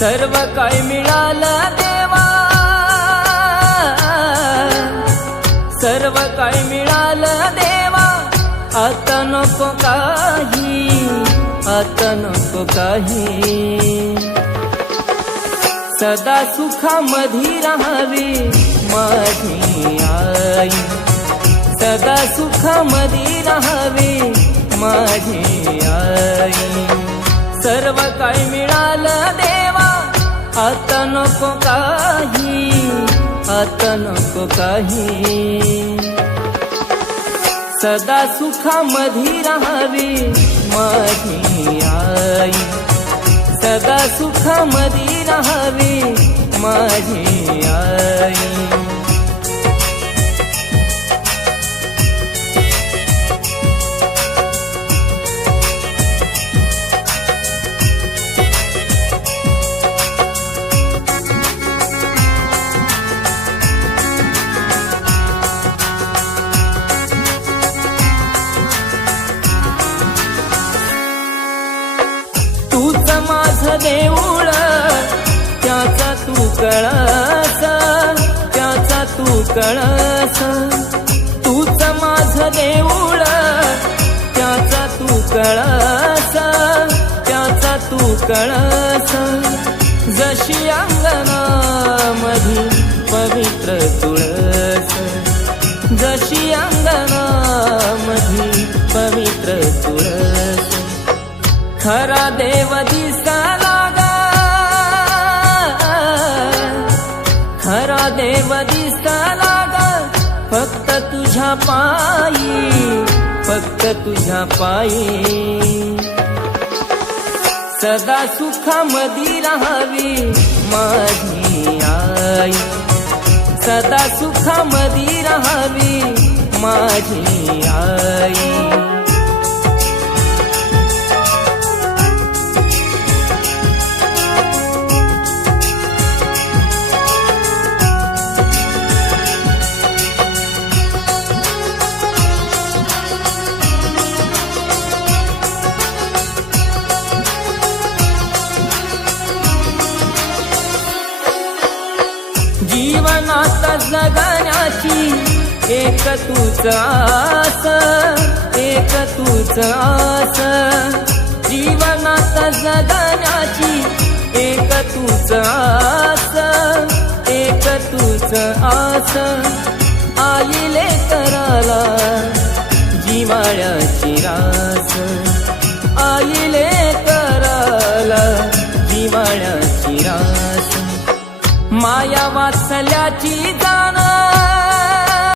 सर्व काय मिळालं देवा? सर्व काय मिळालं देवा? आता नको काही आता नको काही. सदा सुखामधी राहावी माझी आई. सदा सुखामधी राहावी माझी आई. सर्व काय मिळ आता नको काही आता नको काही. सदा सुखामधी राहावी माझी आई. सदा सुखामधी राहावी माझी तूच माझ देऊळ त्याचा तू कळस त्याचा तू कळस. तूच माझ देऊळ त्याचा तू कळस त्याचा तू कळस. जशी अंगणामधी पवित्र तुळस जशी अंगणामधी पवित्र तुळस. खरा देव दिसा लागा खरा देव दिसा लागा फक्त तुझ्या पायी फक्त तुझ्या पायी. सदा सुखामधी राहावी माझी आई. सदा सुखामधी राहावी माझी आई. जीवनात जगण्याची एक तूच आस एक तूच आस. जीवनात जगण्याची एक तूच आस एक तूच आस. आईले कराला जिवाळ्याची रास. आईले कराला जिवाळ्याची रास. माया वात्सल्याची जाण.